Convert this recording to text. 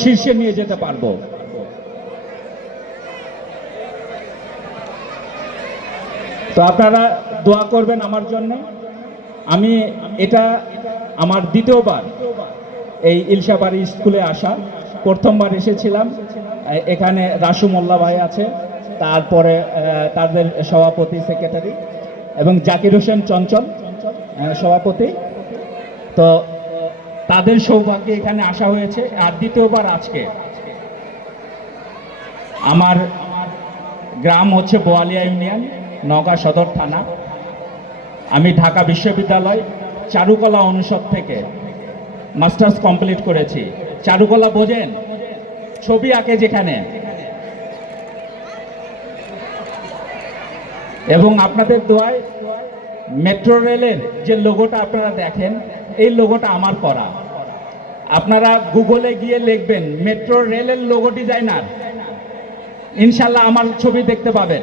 শীর্ষে নিয়ে যেতে পারবো। তো আপনারা দোয়া করবেন আমার জন্য। আমি এটা আমার দ্বিতীয়বার এই ইলশাবাড়ি স্কুলে আসা। প্রথমবার এসেছিলাম, এখানে রাসু মোল্লা ভাই আছে, তারপরে তাদের সভাপতি সেক্রেটারি এবং জাকির হোসেন চঞ্চল সভাপতি। তো তাদের সৌভাগ্যে এখানে আসা হয়েছে। আর দ্বিতীয়বার আজকে আমার গ্রাম হচ্ছে বোয়ালিয়া ইউনিয়ন, নওগাঁ সদর থানা। আমি ঢাকা বিশ্ববিদ্যালয় চারুকলা অনুষদ থেকে মাস্টার্স কমপ্লিট করেছি। চারুকলা বোঝেন? ছবি আঁকে যেখানে। এবং আপনাদের দোয়ায় মেট্রো রেলের যে লোগোটা আপনারা দেখেন, এই লোগোটা আমার করা। আপনারা গুগলে গিয়ে লিখবেন মেট্রো রেলের লোগো ডিজাইনার, ইনশাল্লাহ আমার ছবি দেখতে পাবেন।